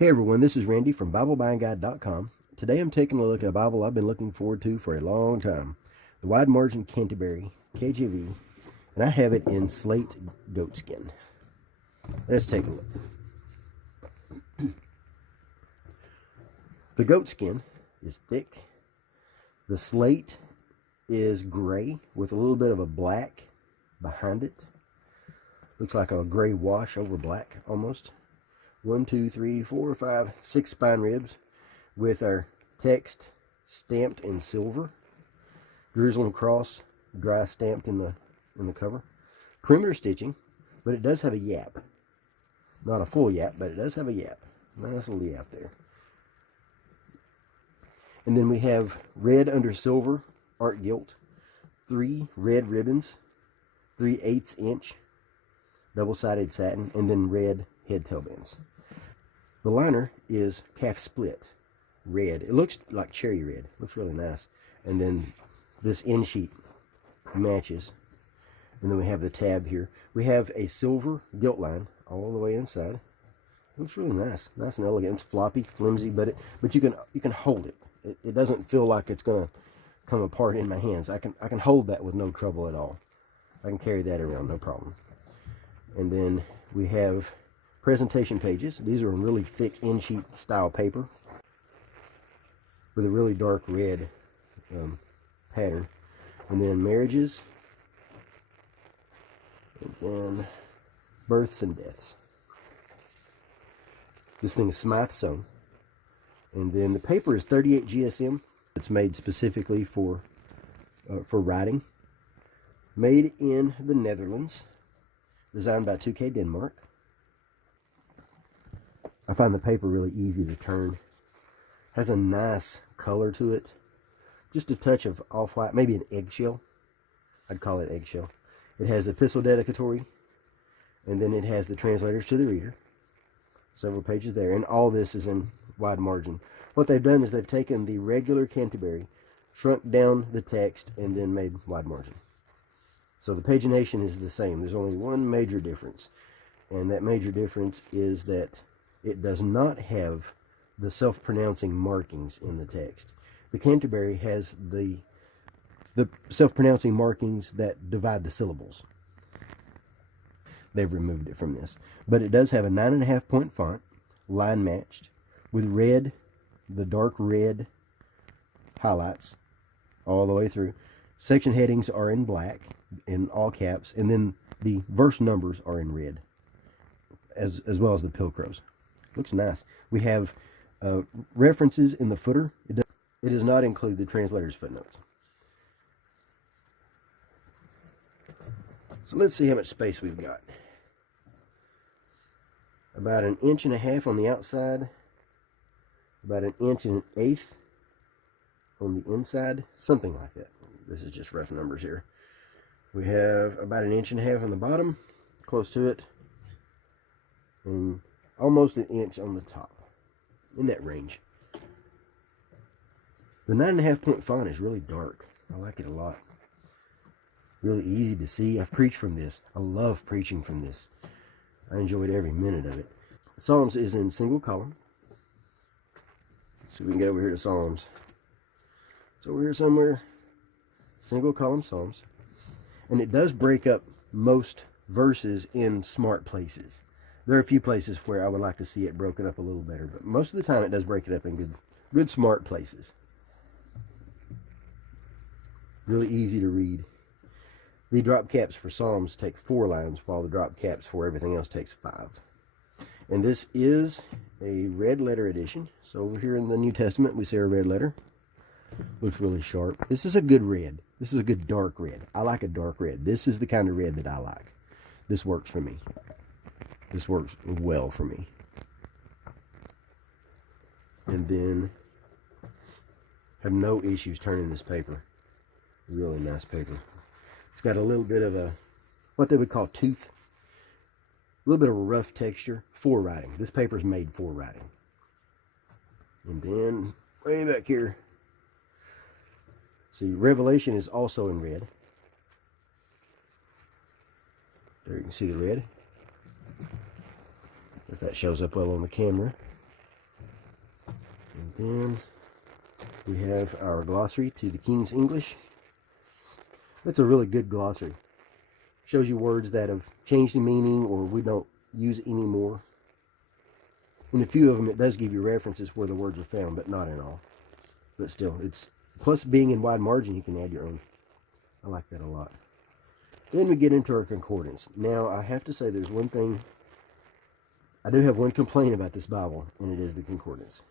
Hey everyone, this is Randy from BibleBuyingGuide.com. Today I'm taking a look at a Bible I've been looking forward to for a long time. The Wide Margin Canterbury, Kjv, and I have it in slate goatskin. Let's take a look. The goatskin is thick. The slate is gray with a little bit of a black behind it. Looks like a gray wash over black almost. 1, 2, 3, 4, 5, 6 spine ribs with our text stamped in silver. Jerusalem cross dry stamped in the cover. Perimeter stitching, but it does have a yap. Not a full yap, but it does have a yap. Nice little yap there. And then we have red under silver art gilt, 3 red ribbons, 3/8 inch double-sided satin, and then red head tailbands. The liner is calf split red. It looks like cherry red. Looks really nice. And then this end sheet matches. And then we have the tab here. We have a silver gilt line all the way inside. Looks really nice. Nice and elegant. It's floppy, flimsy, but you can hold it. It doesn't feel like it's gonna come apart in my hands. I can hold that with no trouble at all. I can carry that around, no problem. And then we have presentation pages. These are in really thick end sheet style paper with a really dark red pattern. And then marriages, and then births and deaths. This thing is Smythe sewn. And then the paper is 38 GSM. It's made specifically for writing. Made in the Netherlands. Designed by 2K Denmark. I find the paper really easy to turn. Has a nice color to it. Just a touch of off-white, maybe an eggshell. I'd call it eggshell. It has epistle dedicatory, and then it has the translators to the reader. Several pages there, and all this is in wide margin. What they've done is they've taken the regular Canterbury, shrunk down the text, and then made wide margin. So the pagination is the same. There's only one major difference, and that major difference is that it does not have the self-pronouncing markings in the text. The Canterbury has the self-pronouncing markings that divide the syllables. They've removed it from this. But it does have a 9.5 point font, line matched, with red, the dark red highlights all the way through. Section headings are in black, in all caps, and then the verse numbers are in red, as well as the pilcrows. Looks nice. We have references in the footer. It does not include the translator's footnotes. So let's see how much space we've got. About 1.5 inches on the outside, about 1 1/8 inches on the inside, something like that. This is just rough numbers here. We have about 1.5 inches on the bottom, close to it, and almost 1 inch on the top, in that range. The 9.5 point font is really dark. I like it a lot. Really easy to see. I've preached from this. I love preaching from this. I enjoyed every minute of it. Psalms is in single column. So we can get over here to Psalms. It's over here somewhere. Single column Psalms. And it does break up most verses in smart places. There are a few places where I would like to see it broken up a little better, but most of the time it does break it up in good smart places. Really easy to read. The drop caps for Psalms take 4 lines, while the drop caps for everything else takes 5. And this is a red letter edition. So over here in the New Testament, we see our red letter. Looks really sharp. This is a good red. This is a good dark red. I like a dark red. This is the kind of red that I like. This works for me. This works well for me. And then have no issues turning this paper. Really nice paper. It's got a little bit of a, what they would call tooth. A little bit of a rough texture for writing. This paper is made for writing. And then way back here, see, Revelation is also in red. There you can see the red. If that shows up well on the camera. And we have our glossary to the King's English. It's a really good glossary. Shows you words that have changed in meaning or we don't use anymore. In a few of them, it does give you references where the words are found, but not in all. But still, it's plus being in wide margin, you can add your own. I like that a lot. Then we get into our concordance. Now, I have to say there's one thing. I do have one complaint about this Bible, and it is the concordance.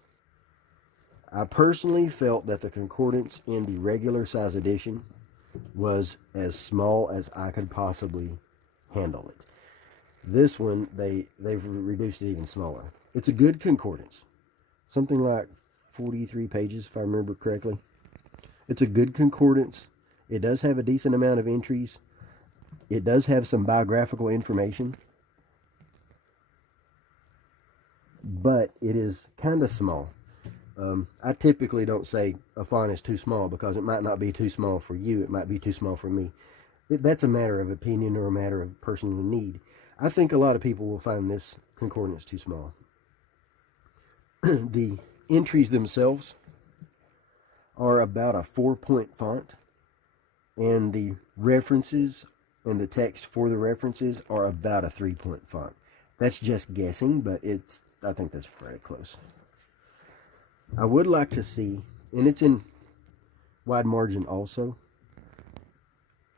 I personally felt that the concordance in the regular size edition was as small as I could possibly handle it. This one, they've reduced it even smaller. It's a good concordance. Something like 43 pages, if I remember correctly. It's a good concordance. It does have a decent amount of entries. It does have some biographical information. But it is kind of small. I typically don't say a font is too small because it might not be too small for you. It might be too small for me. That's a matter of opinion or a matter of personal need. I think a lot of people will find this concordance too small. The entries themselves are about a 4-point font, and the references and the text for the references are about a 3-point font. That's just guessing, but I think that's very close. I would like to see, and it's in wide margin also.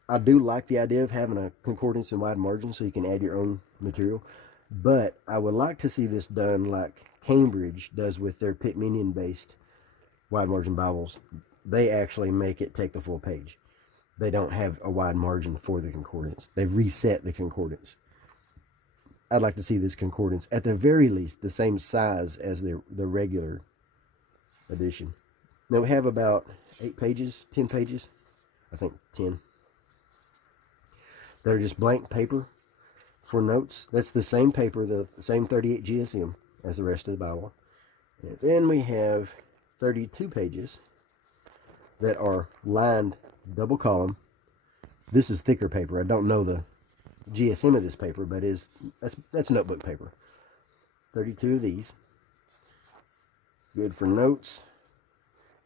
I do like the idea of having a concordance in wide margin so you can add your own material, but I would like to see this done like Cambridge does with their Pitmanian based wide margin Bibles. They actually make it take the full page. They don't have a wide margin for the concordance. They've reset the concordance. I'd like to see this concordance at the very least the same size as the regular edition. Now we have about 8 pages, 10 pages, I think 10. They're just blank paper for notes. That's the same paper, the same 38 GSM as the rest of the Bible. And then we have 32 pages that are lined double column. This is thicker paper. I don't know the GSM of this paper, but that's notebook paper. 32 of these. Good for notes.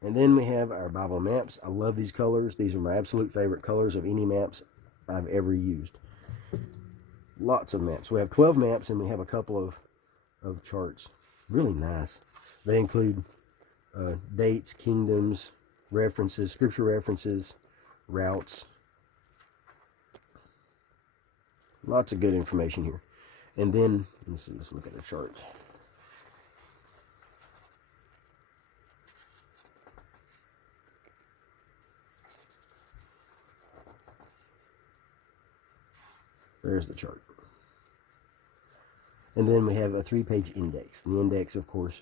And then we have our Bible maps. I love these colors. These are my absolute favorite colors of any maps I've ever used. Lots of maps. We have 12 maps and we have a couple of charts. Really nice. They include dates, kingdoms, references, scripture references, routes. Lots of good information here. And then, let's look at the chart. There's the chart. And then we have a 3-page index. The index, of course,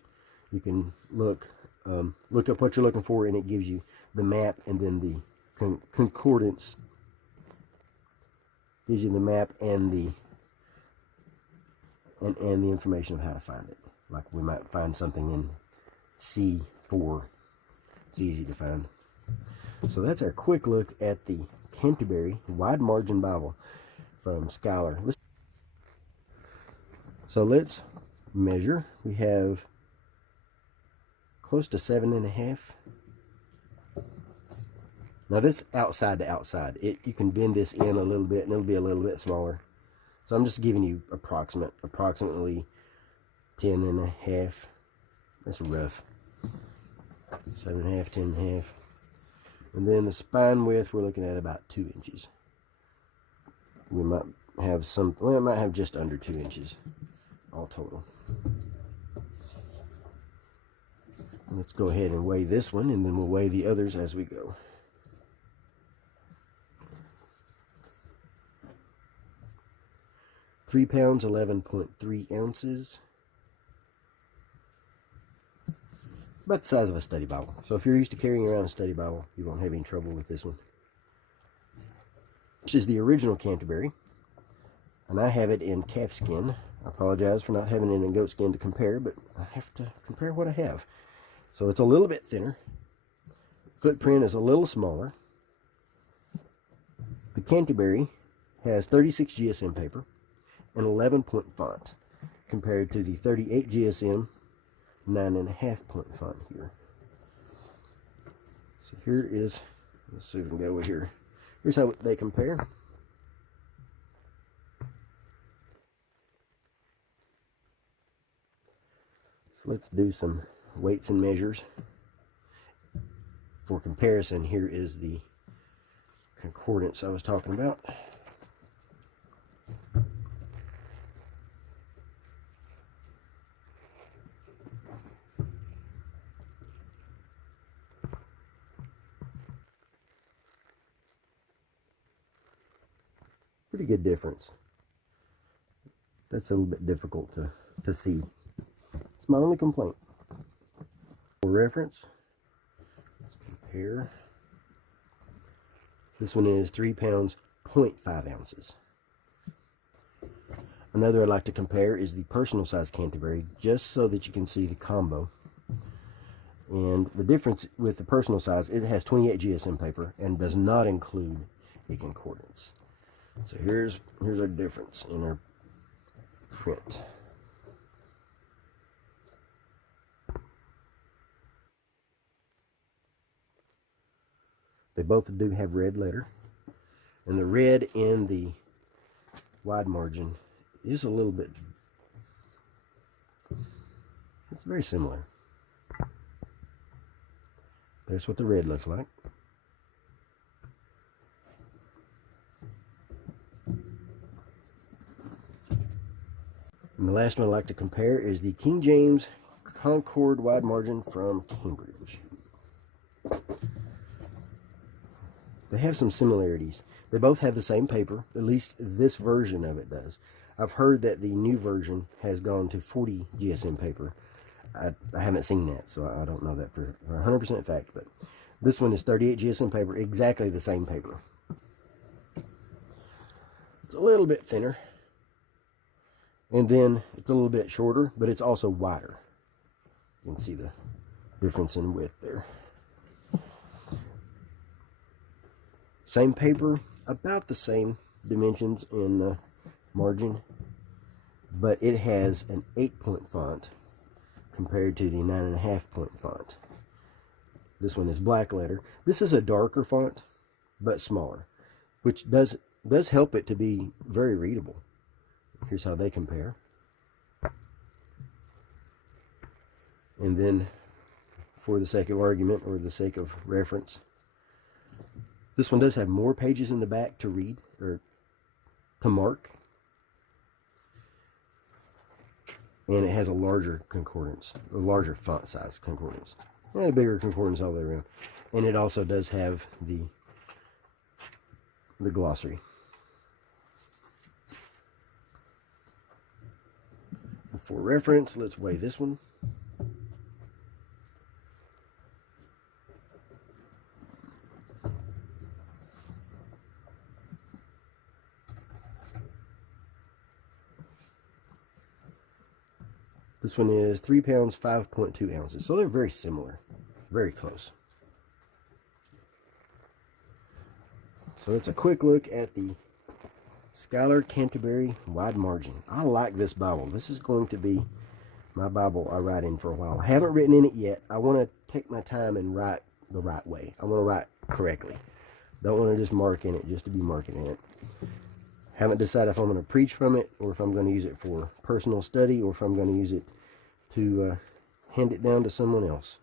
you can look up what you're looking for, and it gives you the map and then the concordance. Gives you the map and the information of how to find it. Like we might find something in C4. It's easy to find. So that's our quick look at the Canterbury Wide Margin Bible from Schuyler. So let's measure. We have close to 7.5. Now this outside to outside, you can bend this in a little bit and it'll be a little bit smaller. So I'm just giving you approximately 10.5. That's rough. 7.5, 10.5. And then the spine width, we're looking at about 2 inches. We might have it might have just under 2 inches all total. Let's go ahead and weigh this one, and then we'll weigh the others as we go. £3 11.3 ounces. About the size of a study Bible. So if you're used to carrying around a study Bible, you won't have any trouble with this one. This is the original Canterbury, and I have it in calf skin. I apologize for not having it in goat skin to compare, but I have to compare what I have. So it's a little bit thinner. Footprint is a little smaller. The Canterbury has 36 GSM paper and 11-point font, compared to the 38 GSM 9.5 point font here. So here is, let's see if we can go over here. Here's how they compare. So let's do some weights and measures. For comparison, here is the concordance I was talking about. Pretty good difference. That's a little bit difficult to see. It's my only complaint. For reference, let's compare. This one is 3 pounds, 0.5 ounces. Another I'd like to compare is the personal size Canterbury, just so that you can see the combo. And the difference with the personal size, it has 28 GSM paper and does not include a concordance. So here's our difference in our print. They both do have red letter, and the red in the wide margin is a little bit, it's very similar. There's what the red looks like. And the last one I'd like to compare is the King James Concord wide margin from Cambridge. They have some similarities. They both have the same paper, at least this version of it does. I've heard that the new version has gone to 40 GSM paper. I haven't seen that, so I don't know that for 100% fact, but this one is 38 GSM paper, exactly the same paper. It's a little bit thinner, and then it's a little bit shorter, but it's also wider. You can see the difference in width there. Same paper, about the same dimensions in margin, but it has an 8-point font compared to the 9.5 point font. This one is black letter. This is a darker font, but smaller, which does help it to be very readable. Here's how they compare. And then, for the sake of argument or the sake of reference, this one does have more pages in the back to read or to mark. And it has a larger concordance, a larger font size concordance. And a bigger concordance all the way around. And it also does have the glossary. And for reference, let's weigh this one. This one is 3 pounds, 5.2 ounces. So they're very similar, very close. So it's a quick look at the Schuyler Canterbury wide margin. I like this Bible. This is going to be my Bible I write in for a while. I haven't written in it yet. I want to take my time and write the right way. I want to write correctly. Don't want to just mark in it just to be marking in it. Haven't decided if I'm going to preach from it, or if I'm going to use it for personal study, or if I'm going to use it to hand it down to someone else.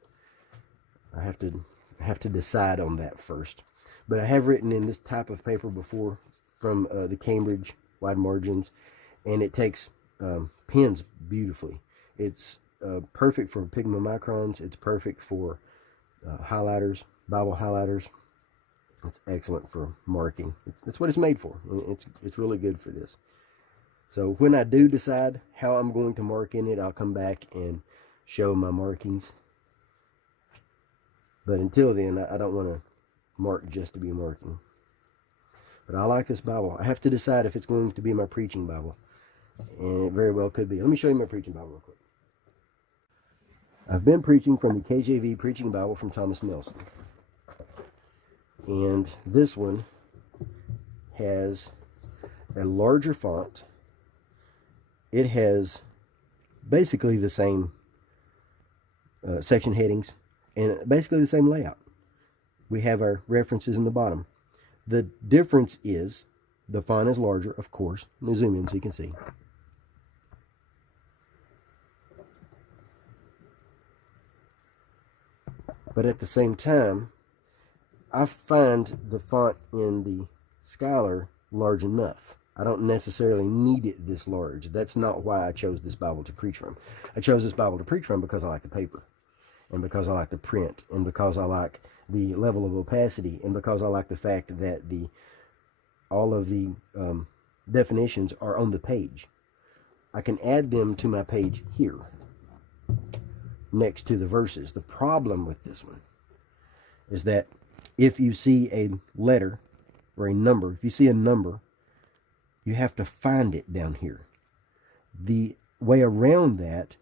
I have to decide on that first. But I have written in this type of paper before from the Cambridge wide margins, and it takes pens beautifully. It's perfect for pigmamicrons. It's perfect for highlighters, Bible highlighters. It's excellent for marking. It's what it's made for. It's really good for this. So when I do decide how I'm going to mark in it, I'll come back and show my markings. But until then, I don't want to mark just to be marking. But I like this Bible. I have to decide if it's going to be my preaching Bible. And it very well could be. Let me show you my preaching Bible real quick. I've been preaching from the Kjv Preaching Bible from Thomas Nelson. And this one has a larger font. It has basically the same section headings, and basically the same layout. We have our references in the bottom. The difference is the font is larger, of course. Let me zoom in so you can see. But at the same time, I find the font in the Scholar large enough. I don't necessarily need it this large. That's not why I chose this Bible to preach from. I chose this Bible to preach from because I like the paper, and because I like the print, and because I like the level of opacity, and because I like the fact that all of the definitions are on the page. I can add them to my page here, next to the verses. The problem with this one is that if you see a letter or a number, if you see a number, you have to find it down here. The way around that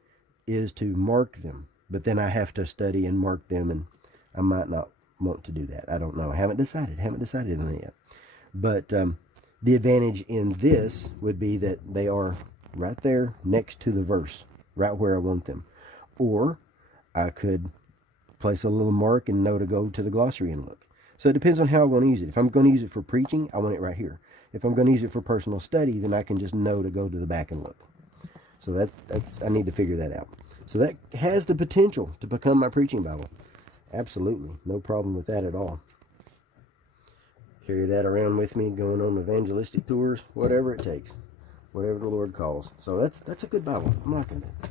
is to mark them, but then I have to study and mark them, and I might not want to do that. I don't know. I haven't decided on that yet. But the advantage in this would be that they are right there next to the verse, right where I want them. Or I could place a little mark and know to go to the glossary and look. So it depends on how I want to use it. If I'm going to use it for preaching, I want it right here. If I'm going to use it for personal study, then I can just know to go to the back and look. So that's I need to figure that out. So that has the potential to become my preaching Bible. Absolutely. No problem with that at all. Carry that around with me, going on evangelistic tours, whatever it takes. Whatever the Lord calls. So that's a good Bible. I'm liking that.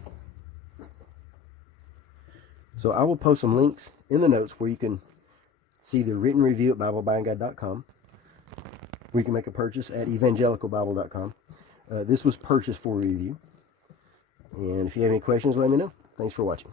So I will post some links in the notes where you can see the written review at BibleBuyingGuide.com. We can make a purchase at evangelicalbible.com. This was purchased for review. And if you have any questions, let me know. Thanks for watching.